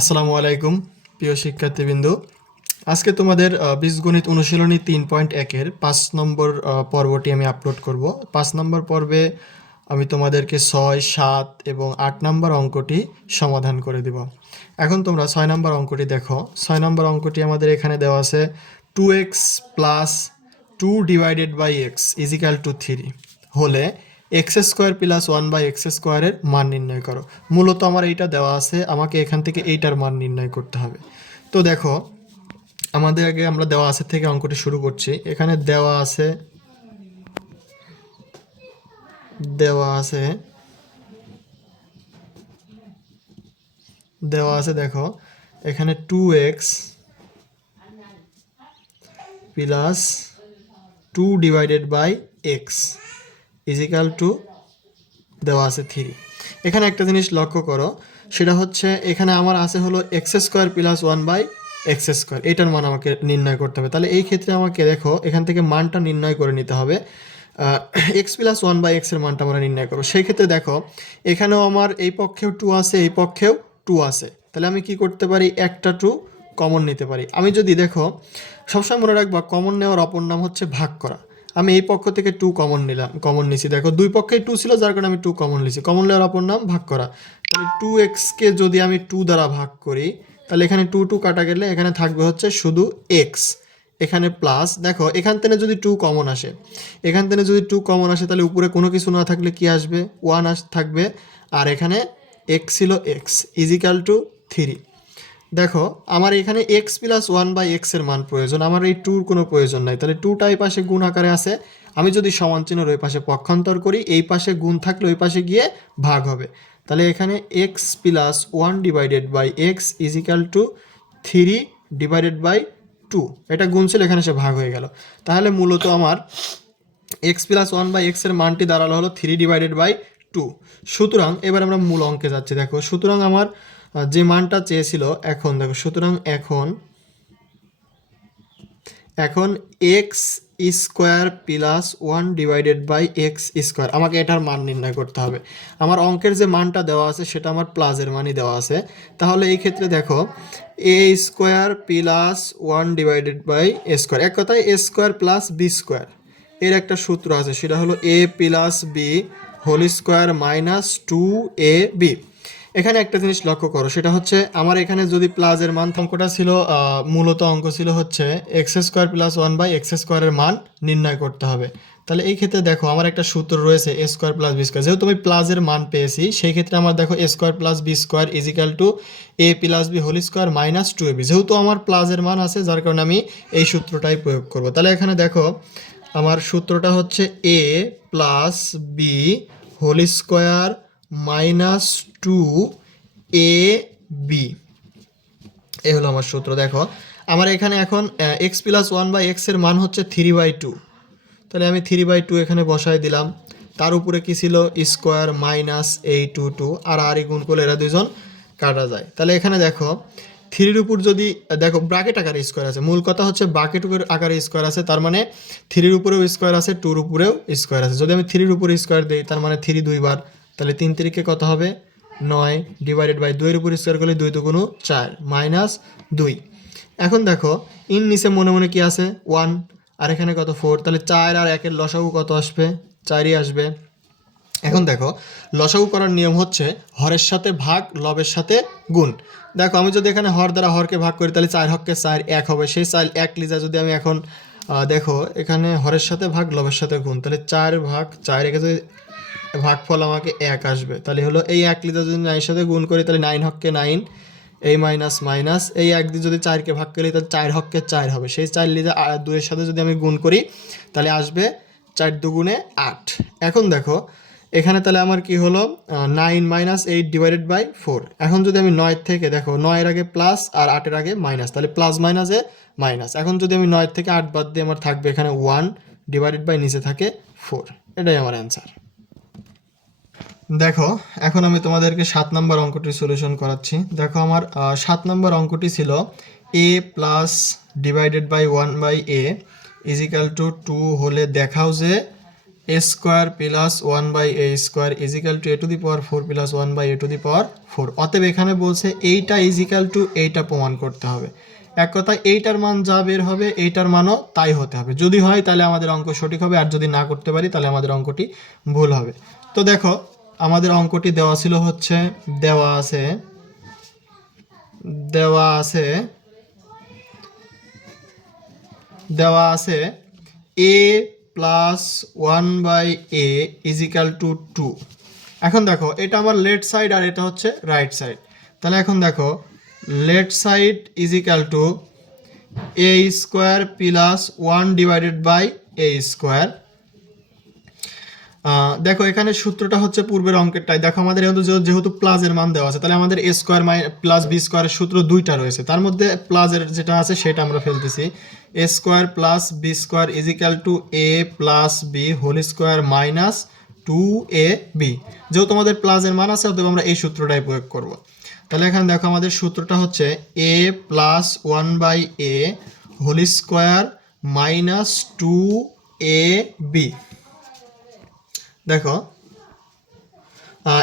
আসসালামু আলাইকুম, প্রিয় শিক্ষার্থীবৃন্দু। আজকে তোমাদের বীজগণিত অনুশীলনী তিন পয়েন্ট একের পাঁচ নম্বর পর্বটি আমি আপলোড করব। পাঁচ নম্বর পর্বে আমি তোমাদেরকে ছয়, সাত এবং আট নম্বর অঙ্কটি সমাধান করে দিব। এখন তোমরা ছয় নম্বর অঙ্কটি দেখো। ছয় নম্বর অঙ্কটি আমাদের এখানে দেওয়া আছে two x plus two divided by x equal to three হলে x square plus one by x স্কোয়ারের মান নির্ণয় করো। মূলত আমার এইটা দেওয়া আছে, আমাকে এখান থেকে এইটার মান নির্ণয় করতে হবে। তো দেখো, আমাদের আগে আমরা দেওয়া আছে থেকে অঙ্কটি শুরু করছি। এখানে দেওয়া আছে দেওয়া আছে দেওয়া আছে দেখো, এখানে two x plus two divided by x equal to দেওয়া আছে থ্রি এখানে একটা জিনিস লক্ষ্য করো, সেটা হচ্ছে এখানে আমার আছে হলো x square plus one by x square এটার মান আমাকে নির্ণয় করতে হবে। তাহলে এই ক্ষেত্রে আমাকে দেখো, এখান থেকে মানটা নির্ণয় করে নিতে হবে। এক্স প্লাস ওয়ান বাই এক্সের মানটা আমরা নির্ণয় করব। সেই ক্ষেত্রে দেখো, এখানেও আমার এই পক্ষেও টু আছে, এই পক্ষেও টু আছে। তাহলে আমি কি করতে পারি? একটা টু কমন নিতে পারি। আমি যদি দেখো, সবসময় মনে রাখবা কমন নেওয়ার অপর নাম হচ্ছে ভাগ করা। আমি এই পক্ষ থেকে টু কমন নিলাম কমন নিছি। দেখো, দুই পক্ষেই টু ছিল, যার কারণে আমি টু কমন নিছি। কমন নেওয়ার অপর নাম ভাগ করা। তাহলে টু এক্সকে যদি আমি টু দ্বারা ভাগ করি, তাহলে এখানে টু টু কাটা গেলে এখানে থাকবে হচ্ছে শুধু এক্স এখানে প্লাস দেখো, এখান থেকে যদি টু কমন আসে, এখান থেকে যদি টু কমন আসে, তাহলে উপরে কোনো কিছু না থাকলে কি আসবে? ওয়ান আস, থাকবে। আর এখানে এক্স ছিল এক্স ইজিক্যাল টু থ্রি দেখো, আমার এখানে এক্স প্লাস ওয়ান বাই এক্সের মান প্রয়োজন। আমার এই টুর কোনো প্রয়োজন নাই। তাহলে টুটা এই পাশে গুণ আকারে আছে। আমি যদি সমান চিহ্নের ওই পাশে পক্ষান্তর করি, এই পাশে গুণ থাকলে ওই পাশে গিয়ে ভাগ হবে। তাহলে এখানে x plus one divided by x equal to three divided by two এটা গুণ ছিল, এখানে সে ভাগ হয়ে গেল। তাহলে মূলত আমার এক্স প্লাস ওয়ান বাই এক্সের মানটি দাঁড়াল হলো থ্রি ডিভাইডেড বাই টু সুতরাং এবার আমরা মূল অঙ্কে যাচ্ছি। দেখো, সুতরাং আমার যে মানটা চেয়েছিল এখন, দেখো, সুতরাং এখন এখন x square plus one divided by x square আমাকে এটার মান নির্ণয় করতে হবে। আমার অঙ্কের যে মানটা দেওয়া আছে, সেটা আমার প্লাসের মানই দেওয়া আছে। তাহলে এই ক্ষেত্রে দেখো a square plus one divided by a square এক কথায় a square plus b square এর একটা সূত্র আছে, সেটা হলো a plus b whole square minus two a b এখানে একটা জিনিস লক্ষ্য করো, সেটা হচ্ছে আমার এখানে যদি প্লাসের মান অঙ্কটা ছিল মূলত অঙ্ক ছিল হচ্ছে x square plus one by x স্কোয়ারের মান নির্ণয় করতে হবে। তাহলে এই ক্ষেত্রে দেখো আমার একটা সূত্র রয়েছে a square plus b square যেহেতু আমি প্লাসের মান পেয়েছি, সেই ক্ষেত্রে আমার দেখো a square plus b square equal to a plus b whole square minus two a b যেহেতু আমার প্লাসের মান আছে, যার কারণে আমি এই সূত্রটাই প্রয়োগ করব। তাহলে এখানে দেখো আমার সূত্রটা হচ্ছে a plus b whole square minus two a b. এই হলো আমার সূত্র, দেখো। আমার এখানে এখন এক্স প্লাস ওয়ান বাই এক্সের মান হচ্ছে থ্রি বাই টু তাহলে আমি থ্রি বাই টু এখানে বসাই দিলাম। তার উপরে কি ছিল? স্কোয়ার মাইনাস এই টু টু আর আর গুণ করলে এরা দুজন কাটা যায়। তাহলে এখানে দেখো থ্রির উপর যদি, দেখো ব্রাকেট আকারে স্কোয়ার আছে। মূল কথা হচ্ছে ব্রাকেট আকারে স্কোয়ার আছে, তার মানে থ্রির উপরেও স্কোয়ার আছে টুর উপরেও স্কোয়ার আছে। যদি আমি থ্রির উপরে স্কোয়ার দিই, তার মানে থ্রি দুইবার তাহলে তিন তিরিকে কত হবে? নয় ডিভাইডেড বাই দুইয়ের উপর স্কোয়ার করলে দুই তো কোনো চার মাইনাস দুই। এখন দেখো ইন নিচে মনে মনে কি আছে? ওয়ান আর এখানে কত? ফোর তাহলে চার আর একের লসাগু কত আসবে? চারই আসবে। এখন দেখো, লসাগু করার নিয়ম হচ্ছে হরের সাথে ভাগ, লবের সাথে গুণ। দেখো, আমি যদি এখানে হর দ্বারা হরকে ভাগ করি, তাহলে চার হককে চার এক হবে। সেই চার এক লিজা যদি আমি এখন দেখো, এখানে হরের সাথে ভাগ, লবের সাথে গুণ, তাহলে চার ভাগ, চার একে যদি ভাগফল আমাকে এক আসবে। তাহলে হলো এই এক লিটার যদি নাইনের সাথে গুণ করি, তাহলে নাইন হককে নাইন, এই মাইনাস মাইনাস, এই এক দিয়ে যদি চারকে ভাগ করি, তাহলে চার হককে চার হবে। সেই চার লিটার দুয়ের সাথে যদি আমি গুণ করি, তাহলে আসবে চার দুগুণে আট। এখন দেখো, এখানে তাহলে আমার কি হলো? Nine minus eight divided by four. এখন যদি আমি নয় থেকে, দেখো, নয়ের আগে প্লাস আর আটের আগে মাইনাস, তাহলে প্লাস মাইনাসে মাইনাস। এখন যদি আমি নয় থেকে আট বাদ দিয়ে আমার থাকবে এখানে ওয়ান ডিভাইডেড বাই নিচে থাকে ফোর। এটাই আমার অ্যান্সার। দেখো, এখন আমি তোমাদেরকে সাত নম্বর অঙ্কটি সলিউশন করাচ্ছি। দেখো আমার সাত নম্বর অঙ্কটি ছিল a plus divided by one by a equal to two হলে দেখাও যে a square plus one by a square equal to a to the power four plus one by a to the power four অতএব এখানে বলছে এইটা is equal two এইটা প্রমাণ করতে হবে। এক কথায় এইটার মান যা বের হবে, এইটার মানও তাই হতে হবে। যদি হয় তাহলে আমাদের অঙ্ক সঠিক হবে, আর যদি না করতে পারি তাহলে আমাদের অঙ্কটি ভুল হবে। তো দেখো আমাদের অঙ্কটি দেওয়া ছিল হচ্ছে, দেওয়া আছে দেওয়া আছে দেওয়া আছে a plus one by a equal to two এখন দেখো, এটা আমার লেফট সাইড আর এটা হচ্ছে রাইট সাইড তাহলে এখন দেখো left side equal to a square plus one divided by a square দেখো, এখানে সূত্রটা হচ্ছে পূর্বের অঙ্কেরটাই। দেখো, আমাদের যেহেতু প্লাসের মান দেওয়া আছে, তাহলে আমাদের a square my plus b স্কোয়ারের সূত্র দুইটা রয়েছে। তার মধ্যে প্লাসের যেটা আছে, সেটা আমরা ফেলতেছি। A square plus b square equal to a plus b whole square minus two a b যেহেতু আমাদের প্লাসের মান আছে, অতএব আমরা এই সূত্রটাই প্রয়োগ করব। তাহলে এখানে দেখো, আমাদের সূত্রটা হচ্ছে a plus one by a whole square minus two a b দেখো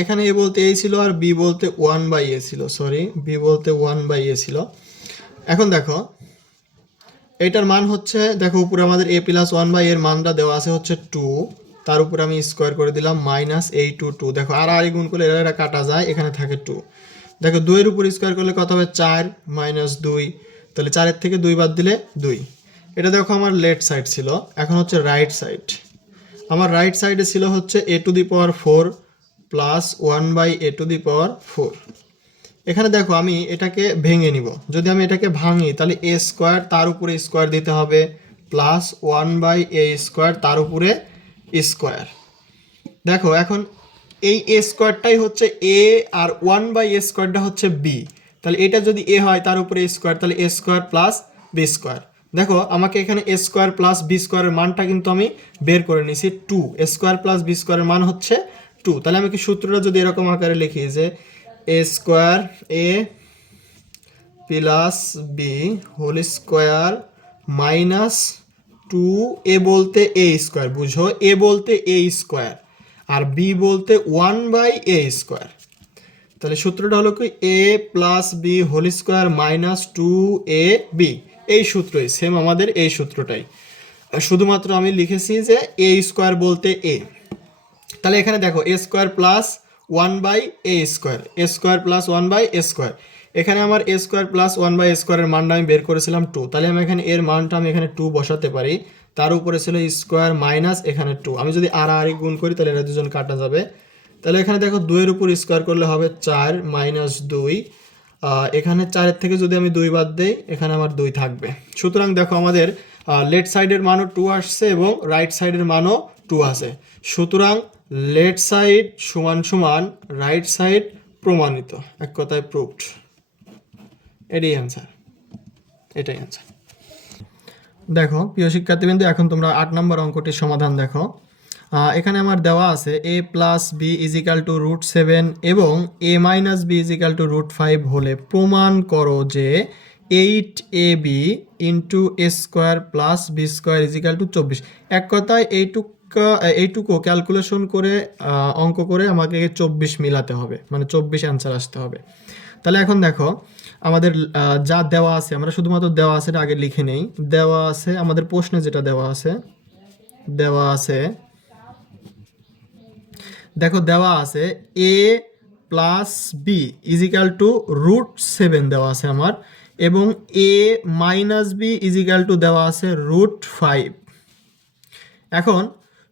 এখানে এ বলতে এই ছিল আর বি বলতে ওয়ান বাই এ ছিল, সরি, বি বলতে ওয়ান বাই এ ছিল। এখন দেখো, এটার মান হচ্ছে, দেখো উপরে আমাদের এ প্লাস ওয়ান বাই এর মানটা দেওয়া আছে হচ্ছে টু, তার উপরে আমি স্কোয়ার করে দিলাম মাইনাস এই টু টু। দেখো, আর আর গুণ করলে এরা কাটা যায়, এখানে থাকে টু। দেখো, দুইয়ের উপর স্কোয়ার করলে কত হবে? চার মাইনাস দুই। তাহলে চারের থেকে দুই বাদ দিলে দুই। এটা দেখো আমার লেফট সাইড ছিল, এখন হচ্ছে রাইট সাইড। আমার রাইট সাইডে ছিল হচ্ছে a to the power four plus one by a to the power four এখানে দেখো আমি এটাকে ভেঙে নিব। যদি আমি এটাকে ভাঙি, তাহলে এ স্কোয়ার তার উপরে স্কোয়ার দিতে হবে plus one by a square তার উপরে স্কোয়ার দেখো এখন এই এ স্কোয়ারটাই হচ্ছে এ আর ওয়ান বাই এ স্কোয়ারটা হচ্ছে বি তাহলে এটা যদি এ হয় তার উপরে স্কোয়ার তাহলে a square plus b square দেখো, আমাকে এখানে এ স্কোয়ার প্লাস বি স্কোয়ারের মানটা কিন্তু আমি বের করে নিয়েছি two a square plus b স্কোয়ারের মান হচ্ছে টু তাহলে আমি কি সূত্রটা যদি এরকম আকারে লিখি যে a square a plus b whole square minus two a বলতে এ স্কোয়ার বুঝো এ বলতে এ স্কোয়ার আর বি বলতে ওয়ান বাই এ স্কোয়ার তাহলে সূত্রটা হলো কি a plus b whole square minus two a b এই সূত্রই সেম আমাদের এই সূত্রটাই। শুধুমাত্র আমি লিখেছি যে এ স্কোয়ার বলতে এ তাহলে এখানে দেখো a square plus one by a square a square plus one by a square এখানে আমার a square plus one by স্কোয়ারের মানটা আমি বের করেছিলাম টু তাহলে আমি এখানে এর মানটা আমি এখানে টু বসাতে পারি। তার উপরে ছিল স্কোয়ার মাইনাস এখানে টু আমি যদি আর আর গুণ করি, তাহলে এরা দুজন কাটা যাবে। তাহলে এখানে দেখো, দুইয়ের উপর স্কোয়ার করলে হবে চার মাইনাস দুই। এখানে চারের থেকে যদি আমি দুই বাদ দেই, এখানে আমার দুই থাকবে। সুতরাং দেখো আমাদের লেফট সাইডের মানও টু আসছে এবং রাইট সাইডের মানও টু আছে। সুতরাং লেফট সাইড সমান সমান রাইট সাইড প্রমাণিত। এক কথায় প্রুভড এটাই অ্যান্সার এটাই অ্যান্সার দেখো, প্রিয় শিক্ষার্থীবৃন্দ, এখন তোমরা আট নম্বর অঙ্কটির সমাধান দেখো। এখানে আমার দেওয়া আছে a plus b equal to root seven এবং a minus b equal to root five হলে প্রমাণ করো যে eight a b into a square plus b square equal to চব্বিশ। এক কথায় এইটুক, এইটুকু ক্যালকুলেশন করে অঙ্ক করে আমাকে চব্বিশ মিলাতে হবে মানে চব্বিশ অ্যান্সার আসতে হবে। তাহলে এখন দেখো, আমাদের যা দেওয়া আছে, আমরা শুধুমাত্র দেওয়া আছে আগে লিখে নেই। দেওয়া আছে, আমাদের প্রশ্নে যেটা দেওয়া আছে দেওয়া আছে দেখো দেওয়া আছে a plus b equal to root seven দেওয়া আছে আমার, এবং a minus b equal to দেওয়া আছে রুট ফাইভ এখন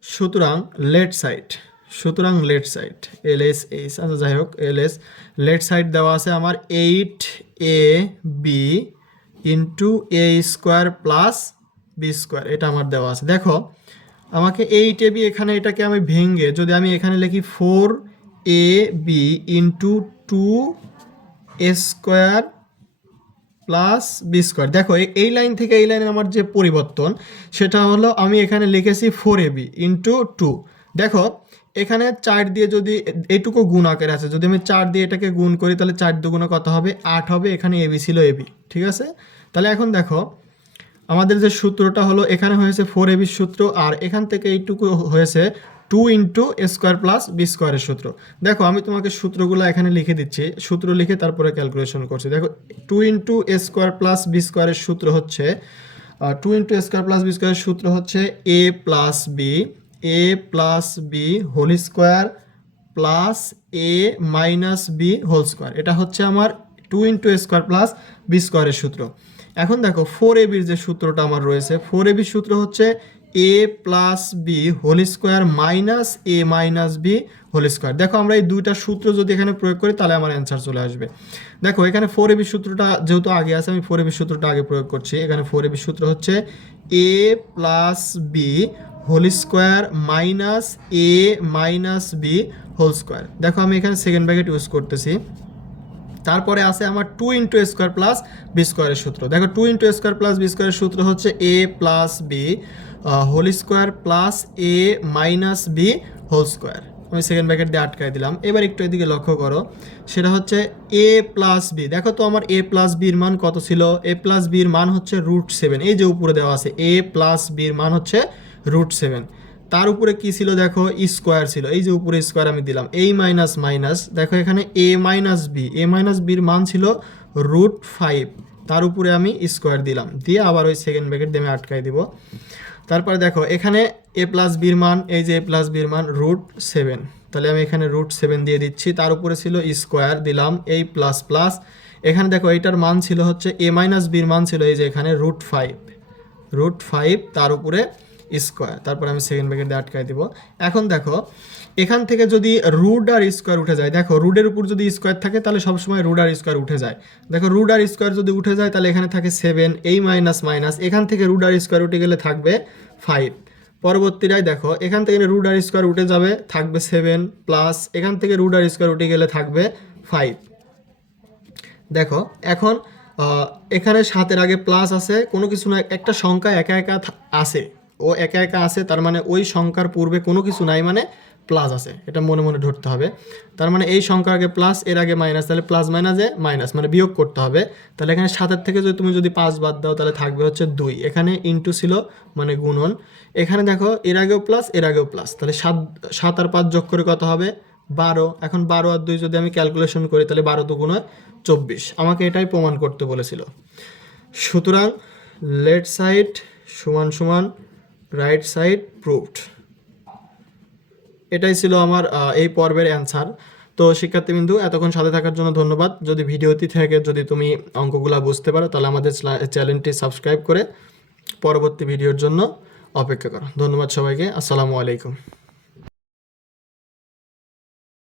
সুতরাং লেট সাইড সুতরাং left side L S H আচ্ছা যাই হোক এল এস লেট সাইড দেওয়া আছে আমার eight a b into a square plus b square এটা আমার দেওয়া আছে। দেখো আমাকে এইট এ বি এখানে এটাকে আমি ভেঙে, যদি আমি এখানে লিখি four a b into two a square plus b square. দেখো এই লাইন থেকে এই লাইনের আমার যে পরিবর্তন, সেটা হলো আমি এখানে লিখেছি four a b into two. দেখো, এখানে চার দিয়ে যদি এটুকু গুণ আকারে আছে, যদি আমি চার দিয়ে এটাকে গুণ করি, তাহলে চার দুগুণে কত হবে? আট হবে, এখানে এবি ছিল এবি ঠিক আছে? তাহলে এখন দেখো আমাদের যে সূত্রটা হলো, এখানে হয়েছে ফোর এবির সূত্র, আর এখান থেকে এইটুকু হয়েছে two into square plus b স্কোয়ারের সূত্র। দেখো, আমি তোমাকে সূত্রগুলো এখানে লিখে দিচ্ছি। সূত্র লিখে তারপরে ক্যালকুলেশন করছি। দেখো two into square plus b স্কোয়ারের সূত্র হচ্ছে two into square plus b স্কোয়ারের সূত্র হচ্ছে a plus b a plus b whole square plus a minus b whole square এটা হচ্ছে আমার two into square plus b স্কোয়ারের সূত্র। এখন দেখো ফোর এ বির যে সূত্রটা আমার রয়েছে ফোর এ বির সূত্র হচ্ছে a plus b whole square minus a minus b whole square দেখো আমরা এই দুইটা সূত্র যদি এখানে প্রয়োগ করি, তাহলে আমার অ্যান্সার চলে আসবে। দেখো এখানে ফোর এ বির সূত্রটা যেহেতু আগে আছে, আমি ফোর এ বির সূত্রটা আগে প্রয়োগ করছি। এখানে ফোর এ বির সূত্র হচ্ছে a plus b whole square minus a minus b whole square দেখো আমি এখানে সেকেন্ড ব্র্যাকেট ইউজ করতেছি। তারপরে আছে আমার two into square plus b স্কোয়ারের সূত্র। দেখো two into square plus b স্কোয়ারের সূত্র হচ্ছে a plus b whole square plus a minus b whole square আমি সেকেন্ড ব্র্যাকেট দিয়ে আটকাই দিলাম। এবার একটু এদিকে লক্ষ্য করো। সেটা হচ্ছে এ প্লাস বি দেখো তো আমার এ প্লাস বির মান কত ছিল? এ প্লাস বির মান হচ্ছে রুট সেভেন এই যে উপরে দেওয়া আছে এ প্লাস বির মান হচ্ছে রুট সেভেন তার উপরে কি ছিল দেখো? স্কোয়ার ছিল। এই যে উপরে স্কোয়ার আমি দিলাম। এই মাইনাস মাইনাস দেখো এখানে a minus b a minus বির মান ছিল রুট ফাইভ তার উপরে আমি স্কোয়ার দিলাম। দিয়ে আবার ওই সেকেন্ড ব্র্যাকেট দিয়ে আমি আটকাই দিব। তারপরে দেখো, এখানে এ প্লাস বির মান, এই যে এ প্লাস বির মান রুট সেভেন তাহলে আমি এখানে রুট সেভেন দিয়ে দিচ্ছি। তার উপরে ছিল স্কোয়ার দিলাম এই প্লাস প্লাস এখানে দেখো, এইটার মান ছিল হচ্ছে এ মাইনাস বির মান ছিল এই যে এখানে রুট ফাইভ রুট ফাইভ তার উপরে স্কোয়ার তারপর আমি সেকেন্ড ব্র্যাকেট দিয়ে আটকাই দিব। এখন দেখো, এখান থেকে যদি রুট আর স্কোয়ার উঠে যায়, দেখো রুডের উপর যদি স্কোয়ার থাকে, তাহলে সবসময় রুড আর স্কোয়ার উঠে যায়। দেখো রুড আর স্কোয়ার যদি উঠে যায়, তাহলে এখানে থাকে সেভেন এই মাইনাস মাইনাস এখান থেকে রুড আর স্কোয়ার উঠে গেলে থাকবে ফাইভ পরবর্তীটাই দেখো, এখান থেকে রুড আর স্কোয়ার উঠে যাবে, থাকবে সেভেন প্লাস এখান থেকে রুড আর স্কোয়ার উঠে গেলে থাকবে ফাইভ দেখো, এখন এখানে সাতের আগে প্লাস আছে, কোনো কিছু না, একটা সংখ্যা একা একা আছে ও একা একা আছে, তার মানে ওই সংখ্যার পূর্বে কোনো কিছু নাই মানে প্লাস আছে। এটা মনে মনে ধরতে হবে। তার মানে এই সংখ্যার আগে প্লাস এর আগে মাইনাস তাহলে প্লাস মাইনাসে মাইনাস মানে বিয়োগ করতে হবে। তাহলে এখানে সাতের থেকে যদি তুমি যদি পাঁচ বাদ দাও, তাহলে থাকবে হচ্ছে দুই। এখানে ইনটু ছিল মানে গুণন। এখানে দেখো, এর আগেও প্লাস এর আগেও প্লাস তাহলে সাত সাত আর পাঁচ যোগ করে কত হবে? বারো। এখন বারো আর দুই যদি আমি ক্যালকুলেশন করি, তাহলে বারো দুগুণ হয় চব্বিশ। আমাকে এটাই প্রমাণ করতে বলেছিল। সুতরাং লেট সাইড সমান সমান রাইট সাইড প্রুভড। এটাই ছিল আমার এই পর্বের অ্যান্সার। তো শিক্ষার্থীবিন্দু, এতক্ষণ সাথে থাকার জন্য ধন্যবাদ। যদি ভিডিওটি থেকে যদি তুমি অঙ্কগুলো বুঝতে পারো, তাহলে আমাদের চ্যানেলটি সাবস্ক্রাইব করে পরবর্তী ভিডিওর জন্য অপেক্ষা করো। ধন্যবাদ সবাইকে। আসসালামু আলাইকুম।